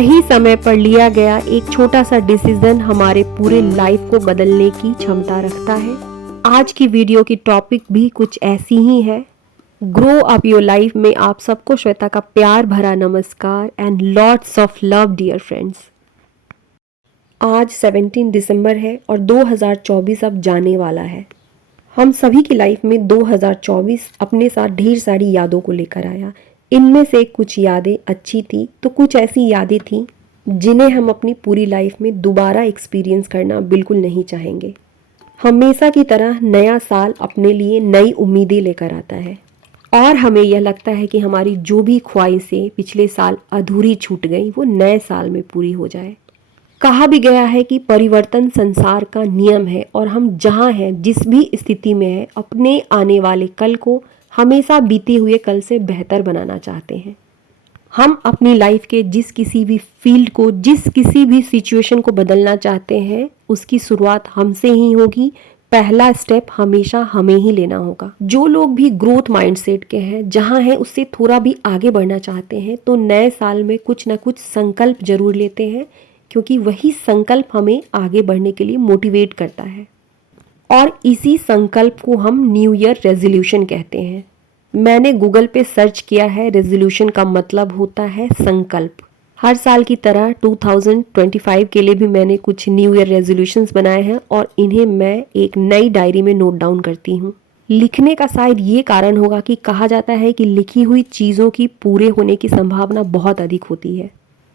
सही समय पर लिया गया एक छोटा सा डिसीजन हमारे पूरे लाइफ को बदलने की क्षमता रखता है। आज की वीडियो की टॉपिक भी कुछ ऐसी ही है। ग्रो अप योर लाइफ में आप सबको श्वेता का प्यार भरा नमस्कार and lots of love dear friends. आज 17 दिसंबर है और 2024 अब जाने वाला है। हम सभी की लाइफ में 2024 अपने साथ ढेर सारी यादों को लेकर आया। इनमें से कुछ यादें अच्छी थी तो कुछ ऐसी यादें थी जिन्हें हम अपनी पूरी लाइफ में दोबारा एक्सपीरियंस करना बिल्कुल नहीं चाहेंगे। हमेशा की तरह नया साल अपने लिए नई उम्मीदें लेकर आता है और हमें यह लगता है कि हमारी जो भी ख्वाहिशें पिछले साल अधूरी छूट गई वो नए साल में पूरी हो जाए। कहा भी गया है कि परिवर्तन संसार का नियम है और हम जहाँ हैं जिस भी स्थिति में हैं अपने आने वाले कल को हमेशा बीते हुए कल से बेहतर बनाना चाहते हैं। हम अपनी लाइफ के जिस किसी भी फील्ड को जिस किसी भी सिचुएशन को बदलना चाहते हैं उसकी शुरुआत हमसे ही होगी। पहला स्टेप हमेशा हमें ही लेना होगा। जो लोग भी ग्रोथ माइंडसेट के हैं जहां हैं उससे थोड़ा भी आगे बढ़ना चाहते हैं तो नए साल में कुछ ना कुछ संकल्प जरूर लेते हैं क्योंकि वही संकल्प हमें आगे बढ़ने के लिए मोटिवेट करता है और इसी संकल्प को हम न्यू ईयर रेजोल्यूशन कहते हैं। मैंने गूगल पे सर्च किया है, रेजोल्यूशन का मतलब होता है संकल्प। हर साल की तरह 2025 के लिए भी मैंने कुछ न्यू ईयर रेजोल्यूशंस बनाए हैं और इन्हें मैं एक नई डायरी में नोट डाउन करती हूँ। लिखने का शायद ये कारण होगा कि कहा जाता है कि लिखी हुई चीज़ों की पूरे होने की संभावना बहुत अधिक होती है।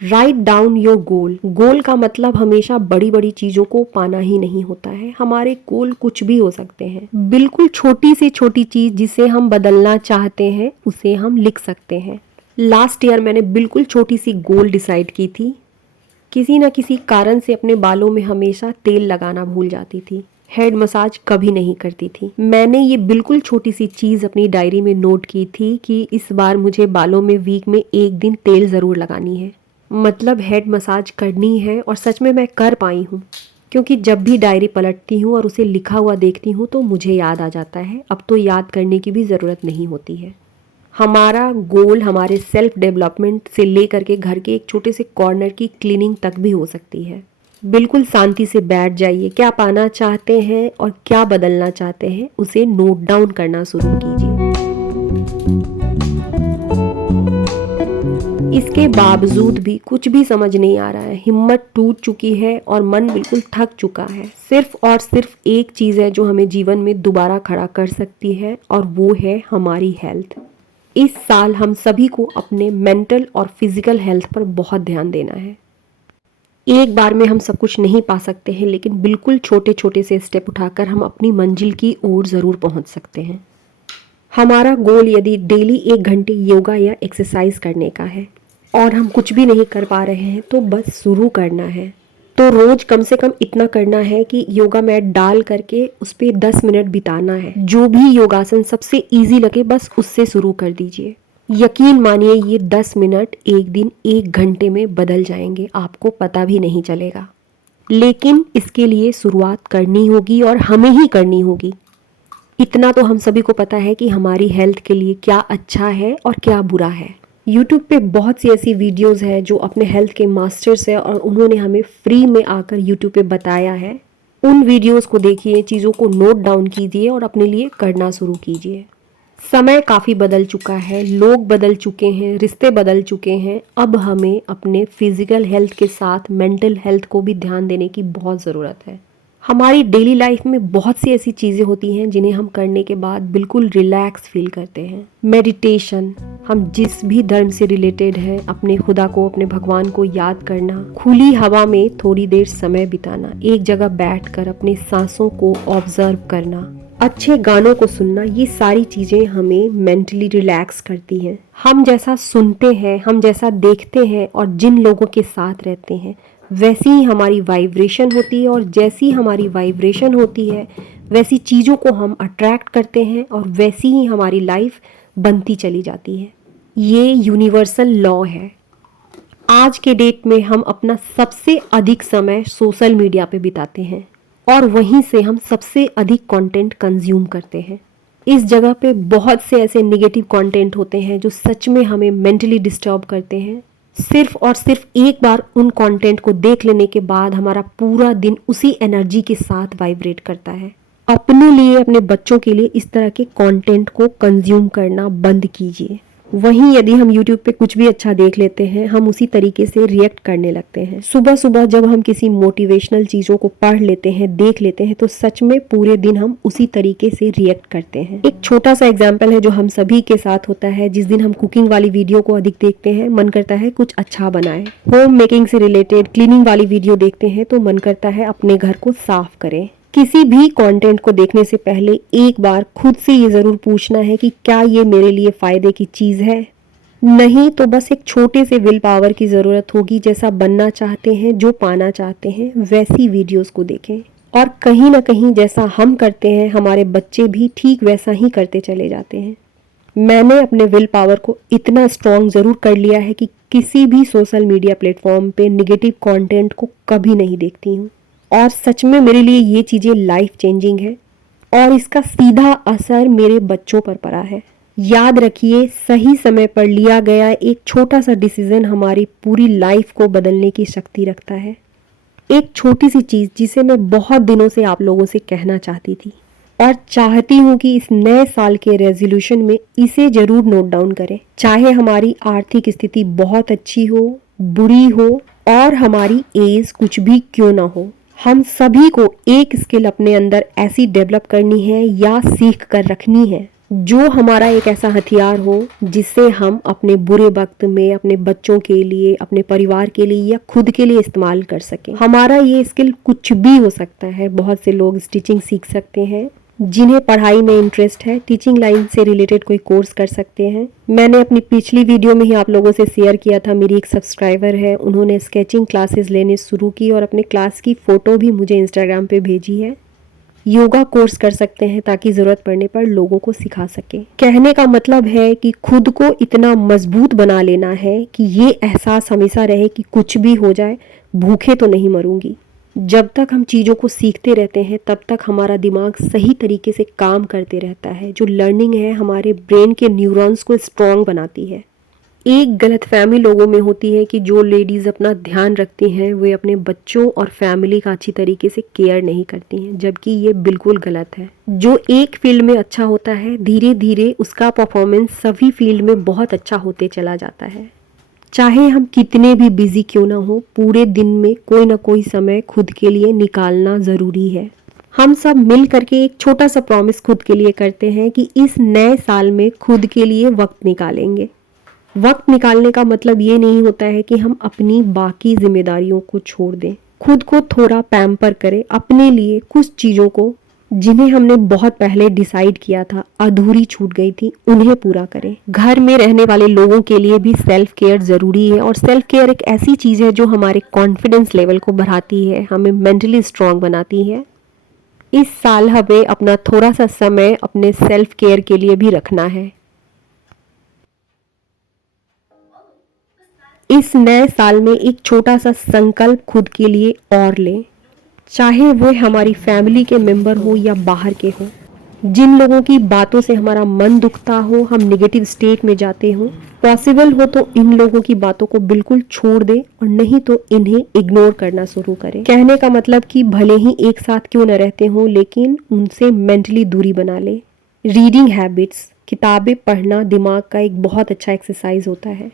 Right down your goal. Goal का मतलब हमेशा बड़ी बड़ी चीज़ों को पाना ही नहीं होता है। हमारे गोल कुछ भी हो सकते हैं। बिल्कुल छोटी से छोटी चीज़ जिसे हम बदलना चाहते हैं उसे हम लिख सकते हैं। लास्ट ईयर मैंने बिल्कुल छोटी सी गोल डिसाइड की थी। किसी न किसी कारण से अपने बालों में हमेशा तेल लगाना भूल जाती थी। हेड मसाज कभी नहीं करती थी। मैंने ये बिल्कुल छोटी सी चीज़ अपनी डायरी में नोट की थी कि इस बार मुझे बालों में वीक में एक दिन तेल ज़रूर लगानी है, मतलब हेड मसाज करनी है। और सच में मैं कर पाई हूँ क्योंकि जब भी डायरी पलटती हूँ और उसे लिखा हुआ देखती हूँ तो मुझे याद आ जाता है। अब तो याद करने की भी ज़रूरत नहीं होती है। हमारा गोल हमारे सेल्फ डेवलपमेंट से लेकर के घर के एक छोटे से कॉर्नर की क्लीनिंग तक भी हो सकती है। बिल्कुल शांति से बैठ जाइए, क्या पाना चाहते हैं और क्या बदलना चाहते हैं उसे नोट डाउन करना शुरू कीजिए। इसके बावजूद भी कुछ भी समझ नहीं आ रहा है, हिम्मत टूट चुकी है और मन बिल्कुल थक चुका है। सिर्फ और सिर्फ एक चीज़ है जो हमें जीवन में दोबारा खड़ा कर सकती है और वो है हमारी हेल्थ। इस साल हम सभी को अपने मेंटल और फिजिकल हेल्थ पर बहुत ध्यान देना है। एक बार में हम सब कुछ नहीं पा सकते हैं लेकिन बिल्कुल छोटे छोटे से स्टेप उठाकर हम अपनी मंजिल की ओर ज़रूर पहुंच सकते हैं। हमारा गोल यदि डेली 1 घंटे योगा या एक्सरसाइज करने का है और हम कुछ भी नहीं कर पा रहे हैं तो बस शुरू करना है। तो रोज कम से कम इतना करना है कि योगा मैट डाल करके उस पर 10 मिनट बिताना है। जो भी योगासन सबसे इजी लगे बस उससे शुरू कर दीजिए। यकीन मानिए ये 10 मिनट एक दिन 1 घंटे में बदल जाएंगे, आपको पता भी नहीं चलेगा। लेकिन इसके लिए शुरुआत करनी होगी और हमें ही करनी होगी। इतना तो हम सभी को पता है कि हमारी हेल्थ के लिए क्या अच्छा है और क्या बुरा है। YouTube पे बहुत सी ऐसी वीडियोस हैं जो अपने हेल्थ के मास्टर्स हैं और उन्होंने हमें फ्री में आकर YouTube पे बताया है। उन वीडियोस को देखिए, चीज़ों को नोट डाउन कीजिए और अपने लिए करना शुरू कीजिए। समय काफ़ी बदल चुका है, लोग बदल चुके हैं, रिश्ते बदल चुके हैं। अब हमें अपने फिजिकल हेल्थ के साथ मेंटल हेल्थ को भी ध्यान देने की बहुत ज़रूरत है। हमारी डेली लाइफ में बहुत सी ऐसी चीज़ें होती हैं जिन्हें हम करने के बाद बिल्कुल रिलैक्स फील करते हैं। मेडिटेशन, हम जिस भी धर्म से रिलेटेड है, अपने खुदा को, अपने भगवान को याद करना, खुली हवा में थोड़ी देर समय बिताना, एक जगह बैठकर अपने सांसों को ऑब्जर्व करना, अच्छे गानों को सुनना, ये सारी चीज़ें हमें मेंटली रिलैक्स करती हैं। हम जैसा सुनते हैं, हम जैसा देखते हैं और जिन लोगों के साथ रहते हैं वैसी ही हमारी वाइब्रेशन होती है और जैसी हमारी वाइब्रेशन होती है वैसी चीज़ों को हम अट्रैक्ट करते हैं और वैसी ही हमारी लाइफ बनती चली जाती है। ये यूनिवर्सल लॉ है। आज के डेट में हम अपना सबसे अधिक समय सोशल मीडिया पे बिताते हैं और वहीं से हम सबसे अधिक कंटेंट कंज्यूम करते हैं। इस जगह पे बहुत से ऐसे नेगेटिव कंटेंट होते हैं जो सच में हमें मेंटली डिस्टर्ब करते हैं। सिर्फ और सिर्फ एक बार उन कंटेंट को देख लेने के बाद हमारा पूरा दिन उसी एनर्जी के साथ वाइब्रेट करता है। अपने लिए, अपने बच्चों के लिए इस तरह के कंटेंट को कंज्यूम करना बंद कीजिए। वहीं यदि हम YouTube पे कुछ भी अच्छा देख लेते हैं, हम उसी तरीके से रिएक्ट करने लगते हैं। सुबह सुबह जब हम किसी मोटिवेशनल चीज़ों को पढ़ लेते हैं, देख लेते हैं, तो सच में पूरे दिन हम उसी तरीके से रिएक्ट करते हैं। एक छोटा सा एग्जाम्पल है जो हम सभी के साथ होता है। जिस दिन हम कुकिंग वाली वीडियो को अधिक देखते हैं, मन करता है कुछ अच्छा बनाए। होम मेकिंग से रिलेटेड क्लीनिंग वाली वीडियो देखते हैं तो मन करता है अपने घर को साफ करें। किसी भी कंटेंट को देखने से पहले एक बार खुद से ये ज़रूर पूछना है कि क्या ये मेरे लिए फ़ायदे की चीज़ है। नहीं तो बस एक छोटे से विल पावर की ज़रूरत होगी। जैसा बनना चाहते हैं, जो पाना चाहते हैं, वैसी वीडियोस को देखें। और कहीं ना कहीं जैसा हम करते हैं, हमारे बच्चे भी ठीक वैसा ही करते चले जाते हैं। मैंने अपने विल पावर को इतना स्ट्रॉन्ग ज़रूर कर लिया है कि किसी भी सोशल मीडिया प्लेटफॉर्म पे निगेटिव कंटेंट को कभी नहीं देखती हूँ। और सच में मेरे लिए ये चीज़ें लाइफ चेंजिंग है और इसका सीधा असर मेरे बच्चों पर पड़ा है। याद रखिए, सही समय पर लिया गया एक छोटा सा डिसीजन हमारी पूरी लाइफ को बदलने की शक्ति रखता है। एक छोटी सी चीज़ जिसे मैं बहुत दिनों से आप लोगों से कहना चाहती थी और चाहती हूँ कि इस नए साल के रेजोल्यूशन में इसे जरूर नोट डाउन करें। चाहे हमारी आर्थिक स्थिति बहुत अच्छी हो, बुरी हो और हमारी एज कुछ भी क्यों ना हो, हम सभी को एक स्किल अपने अंदर ऐसी डेवलप करनी है या सीख कर रखनी है जो हमारा एक ऐसा हथियार हो जिससे हम अपने बुरे वक्त में अपने बच्चों के लिए, अपने परिवार के लिए या खुद के लिए इस्तेमाल कर सकें। हमारा ये स्किल कुछ भी हो सकता है। बहुत से लोग स्टिचिंग सीख सकते हैं, जिन्हें पढ़ाई में इंटरेस्ट है टीचिंग लाइन से रिलेटेड कोई कोर्स कर सकते हैं। मैंने अपनी पिछली वीडियो में ही आप लोगों से शेयर किया था, मेरी एक सब्सक्राइबर है, उन्होंने स्केचिंग क्लासेस लेने शुरू की और अपने क्लास की फ़ोटो भी मुझे इंस्टाग्राम पे भेजी है। योगा कोर्स कर सकते हैं ताकि ज़रूरत पड़ने पर लोगों को सिखा सके। कहने का मतलब है कि खुद को इतना मजबूत बना लेना है कि ये एहसास हमेशा रहे कि कुछ भी हो जाए, भूखे तो नहीं मरूंगी। जब तक हम चीज़ों को सीखते रहते हैं तब तक हमारा दिमाग सही तरीके से काम करते रहता है। जो लर्निंग है हमारे ब्रेन के न्यूरॉन्स को स्ट्रॉन्ग बनाती है। एक गलतफहमी लोगों में होती है कि जो लेडीज़ अपना ध्यान रखती हैं वे अपने बच्चों और फैमिली का अच्छी तरीके से केयर नहीं करती हैं, जबकि ये बिल्कुल गलत है। जो एक फील्ड में अच्छा होता है, धीरे धीरे उसका परफॉर्मेंस सभी फील्ड में बहुत अच्छा होते चला जाता है। चाहे हम कितने भी बिजी क्यों ना हो, पूरे दिन में कोई ना कोई समय खुद के लिए निकालना ज़रूरी है। हम सब मिल करके एक छोटा सा प्रॉमिस खुद के लिए करते हैं कि इस नए साल में खुद के लिए वक्त निकालेंगे। वक्त निकालने का मतलब ये नहीं होता है कि हम अपनी बाकी जिम्मेदारियों को छोड़ दें। खुद को थोड़ा पैम्पर करें, अपने लिए कुछ चीज़ों को जिन्हें हमने बहुत पहले डिसाइड किया था, अधूरी छूट गई थी, उन्हें पूरा करें। घर में रहने वाले लोगों के लिए भी सेल्फ केयर ज़रूरी है और सेल्फ केयर एक ऐसी चीज़ है जो हमारे कॉन्फिडेंस लेवल को बढ़ाती है, हमें मेंटली स्ट्रांग बनाती है। इस साल हमें अपना थोड़ा सा समय अपने सेल्फ केयर के लिए भी रखना है। इस नए साल में एक छोटा सा संकल्प खुद के लिए और लें, चाहे वो हमारी फैमिली के मेंबर हो या बाहर के हो। जिन लोगों की बातों से हमारा मन दुखता हो, हम नेगेटिव स्टेट में जाते हो, पॉसिबल हो तो इन लोगों की बातों को बिल्कुल छोड़ दें और नहीं तो इन्हें इग्नोर करना शुरू करें। कहने का मतलब कि भले ही एक साथ क्यों न रहते हो, लेकिन उनसे मेंटली दूरी बना ले। रीडिंग हैबिट्स, किताबें पढ़ना दिमाग का एक बहुत अच्छा एक्सरसाइज होता है।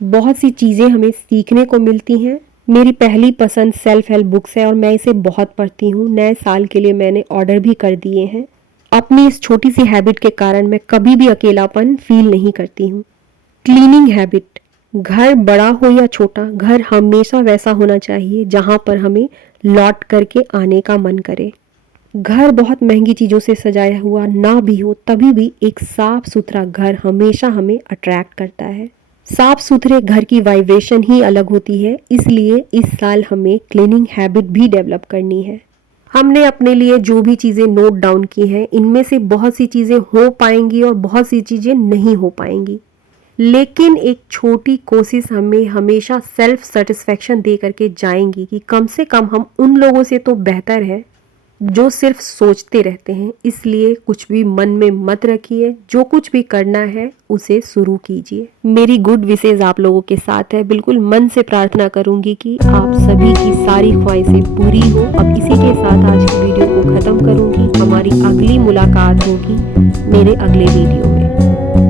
बहुत सी चीज़ें हमें सीखने को मिलती हैं। मेरी पहली पसंद सेल्फ हेल्प बुक्स है और मैं इसे बहुत पढ़ती हूँ। नए साल के लिए मैंने ऑर्डर भी कर दिए हैं। अपनी इस छोटी सी हैबिट के कारण मैं कभी भी अकेलापन फील नहीं करती हूँ। क्लीनिंग हैबिट, घर बड़ा हो या छोटा, घर हमेशा वैसा होना चाहिए जहाँ पर हमें लौट करके आने का मन करे। घर बहुत महंगी चीज़ों से सजाया हुआ ना भी हो, तभी भी एक साफ सुथरा घर हमेशा हमें अट्रैक्ट करता है। साफ सुथरे घर की वाइब्रेशन ही अलग होती है, इसलिए इस साल हमें क्लीनिंग हैबिट भी डेवलप करनी है। हमने अपने लिए जो भी चीज़ें नोट डाउन की हैं, इनमें से बहुत सी चीज़ें हो पाएंगी और बहुत सी चीज़ें नहीं हो पाएंगी, लेकिन एक छोटी कोशिश हमें हमेशा सेल्फ सेटिस्फेक्शन दे करके जाएंगी कि कम से कम हम उन लोगों से तो बेहतर है जो सिर्फ सोचते रहते हैं। इसलिए कुछ भी मन में मत रखिए, जो कुछ भी करना है उसे शुरू कीजिए। मेरी गुड विशेष आप लोगों के साथ है। बिल्कुल मन से प्रार्थना करूंगी कि आप सभी की सारी ख्वाहिशें पूरी हो। अब इसी के साथ आज की वीडियो को खत्म करूंगी। हमारी अगली मुलाकात होगी मेरे अगले वीडियो में।